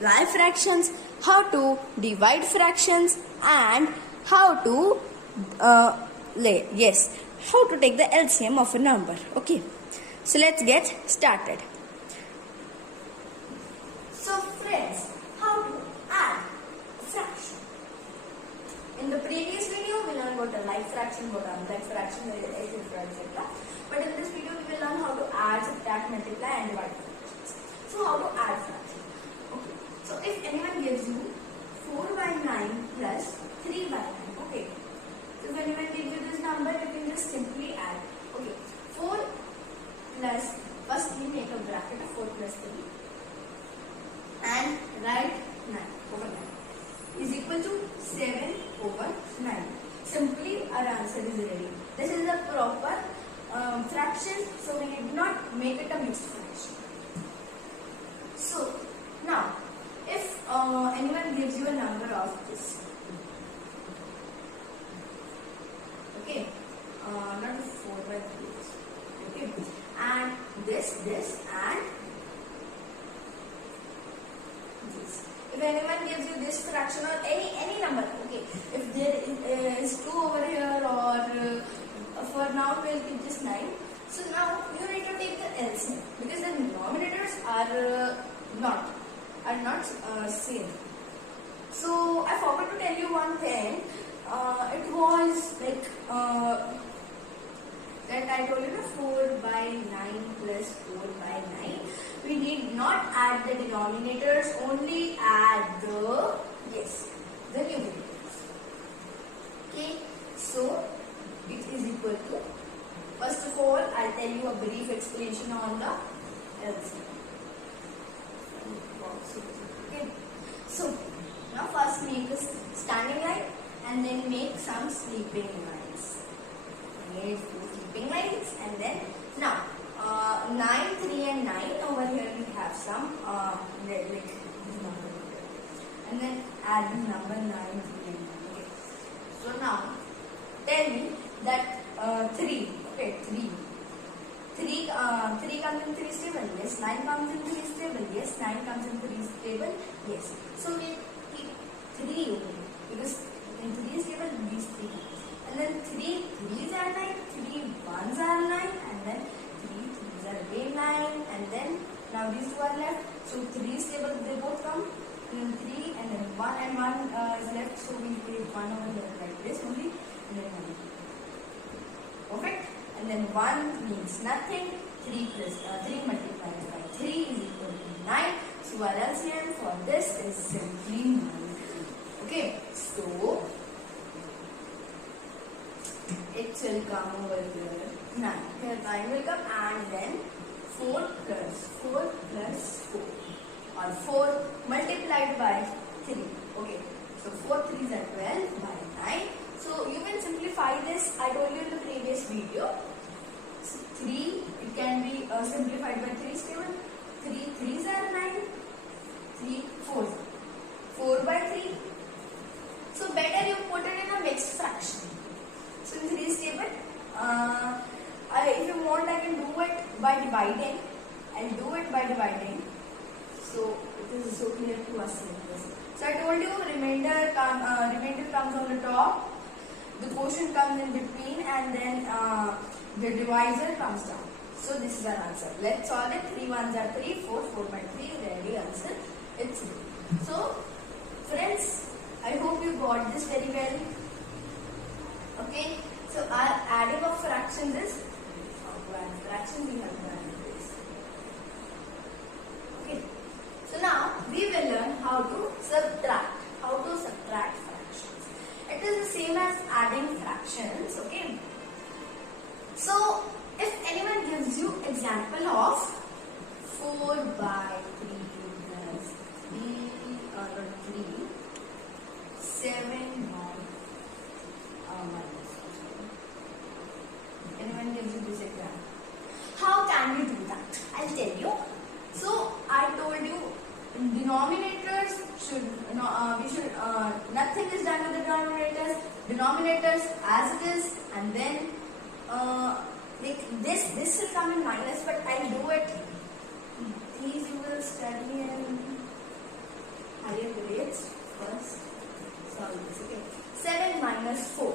multiply fractions, how to divide fractions, and how to how to take the LCM of a number. Okay, so let's get started. So friends, how to add a fraction. In the previous video, we learned what a like fraction, what a unlike fraction, etc. But in this video, we will learn how to add, subtract, multiply, and divide fractions. So how to add fraction? Okay. So if anyone gives you 4 by 9 plus 3 by 9, okay. So if anyone gives you this number, you can just simply add. Okay. 4 plus, first we make a bracket of 4 plus 3 and write 9 over 9 is equal to 7 over 9. Simply our answer is ready. This is a proper fraction, so we did not make it a mixed fraction. So now, if anyone gives you a number of this, okay, not 4 by 3, okay, and this and this. If anyone gives you this fraction or any number, okay, if there is 2 over here or for now we'll keep this 9. So now you need to take the LCM because the denominators are not same. So I forgot to tell you one thing. It was like that I told you 4 by 9 plus 4 by 9. We need not add the denominators, only add the numerators. Okay, so it is equal to, first of all, I'll tell you a brief explanation on the LCM. Okay, so now first make a standing line and then make some sleeping lines. Make 2 sleeping lines and then now 9, 3 and 9 over here we have some and then add the number 9, 3 and 9. Okay. So now tell me that 3, okay, 3 comes in 3 stable, yes. 9 comes in 3 stable, yes. 9 comes in 3 stable, yes. So we keep 3 over here because in 3 stable these 3 comes. And then 3 3s are 9, 3 1s are 9, and then 3 3s are again 9, and then now these 2 are left. So 3 stable they both come, and then 3 and then 1 and 1 is left. So we take 1 over here like this only, and then 1. Perfect. And then 1 means nothing. 3 multiplied by 3 is equal to 9. So our LCM for this is simply 9. Okay. So it will come over here 9. Here 9 will come, and then 4 plus 4 or 4 multiplied by 3. Okay. So 4 3s are 12 by 9. So you can simplify this. I told you in the previous video. So 3, it can be simplified by 3 stable. 3 3s are 9. 3 4s. 4 by 3. So better you put it in a mixed fraction. So in 3 stable, if you want, I can do it by dividing. I'll do it by dividing. So it is so clear to us like this. So I told you remainder comes on the top, the quotient comes in between, and then the divisor comes down. So this is our answer. Let's solve it. 3 1s are 3, 4 by 3. Ready answer. It's 3. So friends, I hope you got this very well. Okay. So our adding of fractions is fraction we have done this. Okay. So now we will learn how to subtract. How to subtract fractions. It is the same as adding fractions. Okay. So if anyone gives you example of 4 by 3 plus 7 by minus. Anyone gives you this example? How can we do that? I'll tell you. So I told you denominators should nothing is done with the denominators as it is, and then like this will come in minus, but I'll do it. These you will study in higher grades first solve this. Okay. 7 minus 4.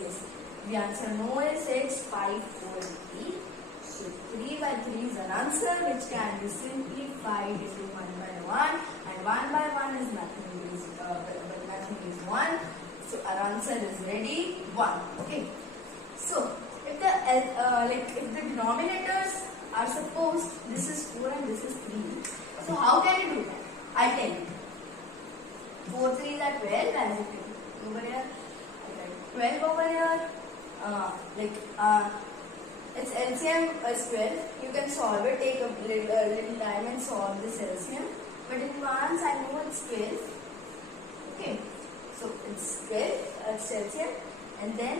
Yes. The answer no is 6, 5, 4, 3. So 3 by 3 is an answer which can be simplified into 1 by 1, and 1 by 1 is nothing, but nothing is 1. So our answer is ready, 1. Okay. So if the if the denominators are supposed this is 4 and this is 3, so how can you do that? I tell you. 4 3 are 12, as you can over here. 12 over here. It's LCM is 12. You can solve it. Take a little time and solve this LCM. But in once I know it's 12. Okay. So it's 12. It's LCM, and then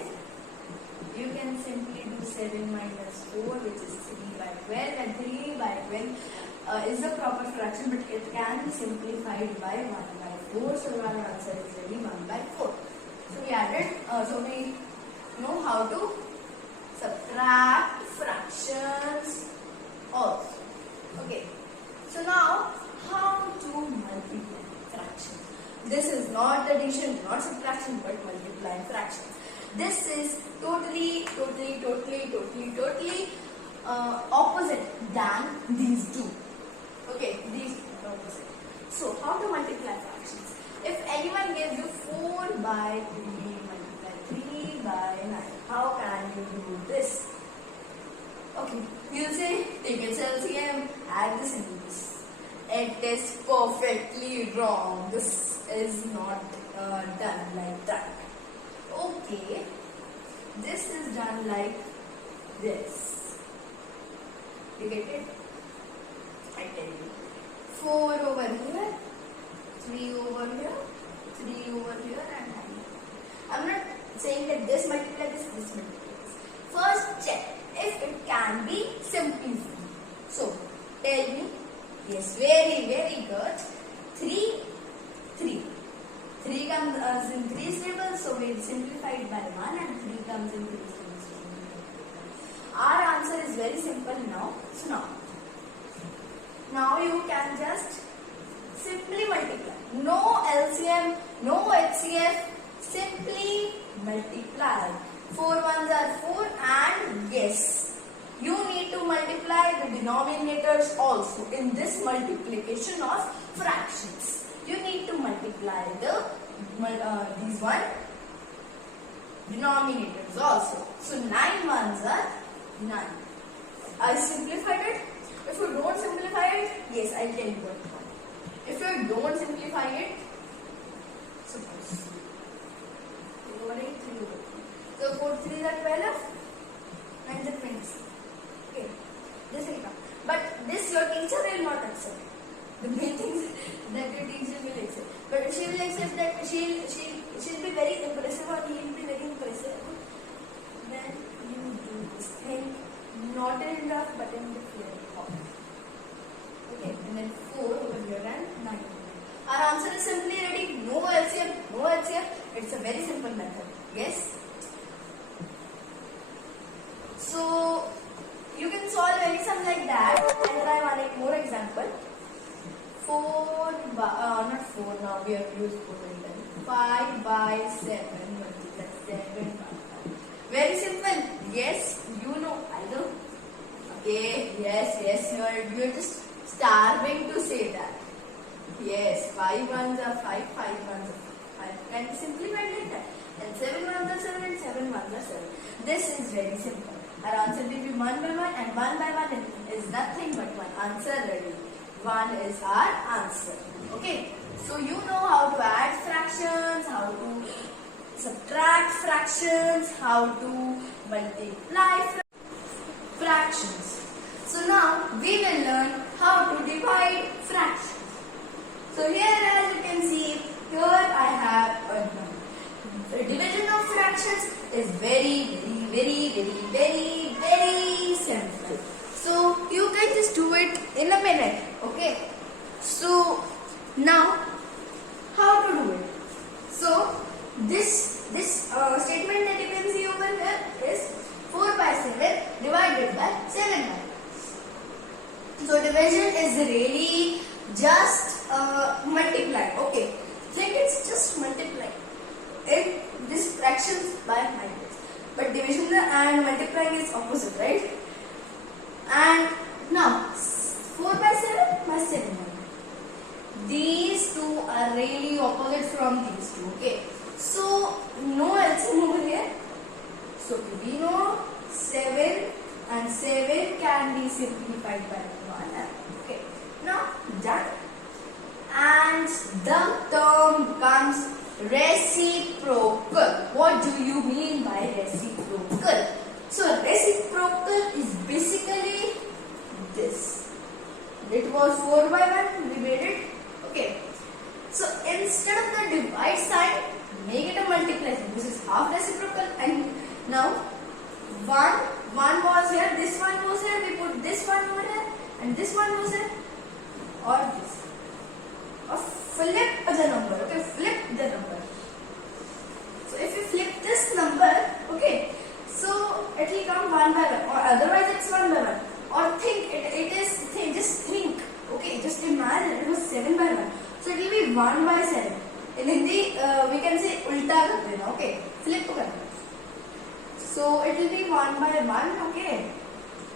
you can simply do 7 minus 4, which is 3 by 12, and 3 by 12 is a proper fraction, but it can be simplified by 1 by 4. So our answer is really 1 by 4. So we added. So we know how to subtract fractions also. Okay. So now how to multiply fractions? This is not addition, not subtraction, but multiplying fractions. This is totally opposite than these two. Okay, these are opposite. So how to multiply fractions? If anyone gives you 4 by 3 multiply 3 by 9, how can you do this? Okay, you'll say take its LCM, add this and do this. It is perfectly wrong. This is not done like that. Okay, this is done like this. You get it? I tell you. 4 over here, 3 over here, 3 over here, and 9. I'm not saying that this multiply this multiply this. First check if it can be simplified. So tell me. Yes, very good. 3 comes in 3 tables, so we simplified by 1, and 3 comes in 3 tables. Our answer is very simple now. So now you can just simply multiply. No LCM, no HCF, simply multiply. 4 ones are 4, and yes, you need to multiply the denominators also in this multiplication of fractions. You need to multiply these one denominators also. So 9 ones are 9. I simplified it. If you don't simplify it, yes, I'll tell you what. If you don't simplify it, suppose 3 over 8, 3 over 3. So 4 3 are 12, 9 are 20. Okay, this will come. But this your teacher will not accept. The main thing is that your teacher will accept. But she will accept that she'll be very impressive, or he will be very impressive. Then you do this thing, not in rough but in the clear form. Okay, and then 4 over here and 9. Our answer is simply ready. No LCM, no HCF. It's a very simple method. Yes. So you can solve any sum like that, and try one more example. 4 by not 4 now, we have used 4 again. 5 by 7 multiply 7 by 5. Very simple. Yes, you know. I know. Okay. Yes. You're just starving to say that. Yes. 5 ones are 5. 5 ones are 5. Can simplify like that. And 7 ones are 7. And 7 ones are 7. This is very simple. Our answer will be 1 by 1, and 1 by 1 is nothing but 1. Answer ready. 1 is our answer. Okay. So you know how to add fractions, how to subtract fractions, how to multiply fractions. So now we will learn how to divide fractions. So here, as you can see, here I have a number. The division of fractions is very simple. So you can just do it in a minute. Okay. So now how to do it? So this statement that you can see over here is 4 by 7 divided by 7 by 5. So division is really just multiply. fractions by multiples. But division and multiplying is opposite, right? And now 4 by 7 by 7. These two are really opposite from these two. Okay. So no LCM over here. So we know 7 and 7 can be simplified by 1. Okay. Now done. And the term comes reciprocal. What do you mean by reciprocal? So reciprocal is basically this. It was 4 by 1. We made it. Okay. So instead of the divide sign, make it a multiply sign. This is half reciprocal, and now 1 was here, this one was here, we put this one over here, and this one was here, or this. Or flip the number, okay, flip the number. So if you flip this number, okay, so it will come 1 by 1, or otherwise it's 1 by 1. Or just think, okay, just imagine it was 7 by 1. So it will be 1 by 7. In Hindi, we can say ulta kar dena, okay, flip kar. So it will be 1 by 1, okay.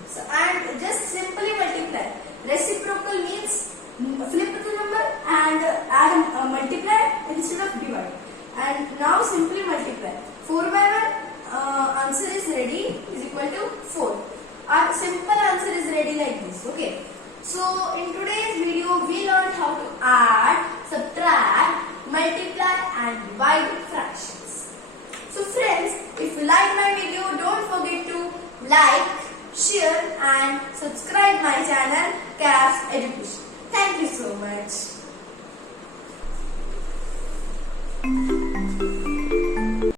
So and just simply multiply. Reciprocal means flip the number and add a multiply instead of divide. And now simply multiply. 4 by 1 answer is ready is equal to 4. Our simple answer is ready like this. Okay. So in today's video we learned how to add, subtract, multiply and divide fractions. So friends, if you like my video, don't forget to like, share and subscribe my channel CAFS Education. Thank you so much.